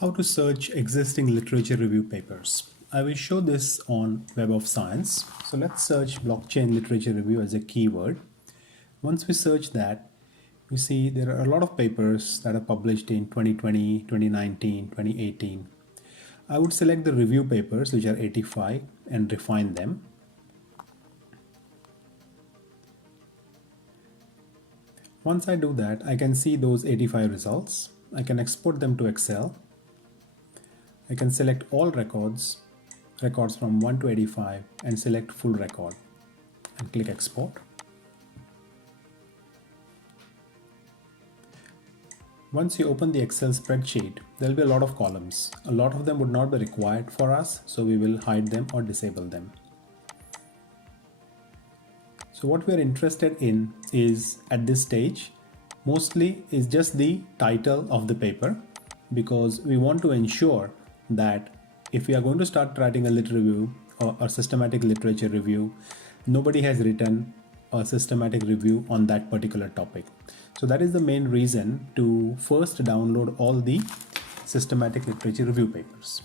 How to search existing literature review papers. I will show this on Web of Science. So let's search blockchain literature review as a keyword. Once we search that, we see there are a lot of papers that are published in 2020, 2019, 2018. I would select the review papers, which are 85, and refine them. Once I do that, I can see those 85 results. I can export them to Excel. I can select all records from 1 to 85 and select full record and click export. Once you open the Excel spreadsheet, there will be a lot of columns. A lot of them would not be required for us, so we will hide them or disable them. So what we are interested in is at this stage, mostly is just the title of the paper, because we want to ensure that if we are going to start writing a lit review or a systematic literature review, nobody has written a systematic review on that particular topic. So that is the main reason to first download all the systematic literature review papers.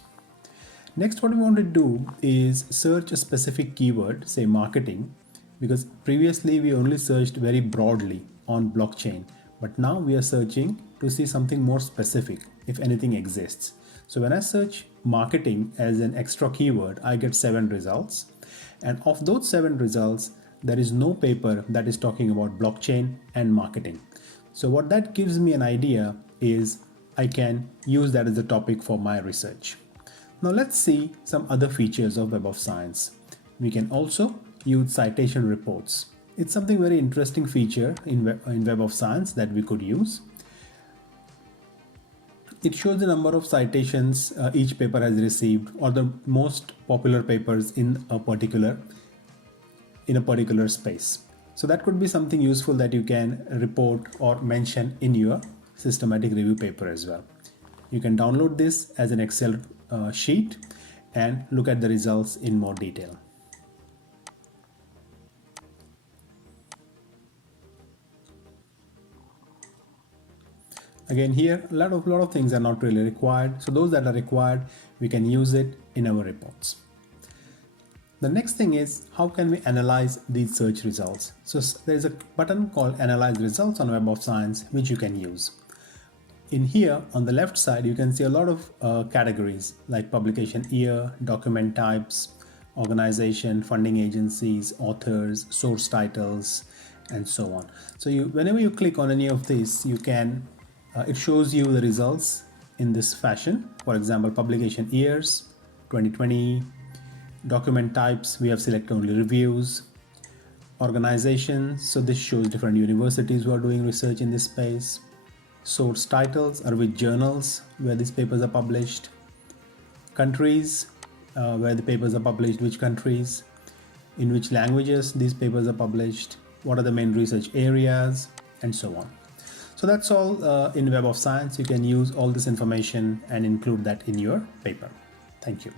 Next, what we want to do is search a specific keyword, say marketing, because previously we only searched very broadly on blockchain, but now we are searching to see something more specific, if anything exists. So when I search marketing as an extra keyword, I get 7 results. And of those 7 results, there is no paper that is talking about blockchain and marketing. So what that gives me an idea is I can use that as a topic for my research. Now let's see some other features of Web of Science. We can also use citation reports. It's something very interesting feature in Web of Science that we could use. It shows the number of citations each paper has received, or the most popular papers in a particular space. So that could be something useful that you can report or mention in your systematic review paper as well. You can download this as an Excel sheet and look at the results in more detail. Again, here a lot of things are not really required. So those that are required, we can use it in our reports. The next thing is, how can we analyze these search results? So there is a button called Analyze Results on Web of Science, which you can use. In here, on the left side, you can see a lot of categories like publication year, document types, organization, funding agencies, authors, source titles, and so on. So whenever you click on any of these, you can it shows you the results in this fashion. For example, publication years, 2020, document types, we have selected only reviews, organizations, so this shows different universities who are doing research in this space, source titles are which journals where these papers are published, countries where the papers are published, which countries, in which languages these papers are published, what are the main research areas, and so on. So that's all in Web of Science. You can use all this information and include that in your paper. Thank you.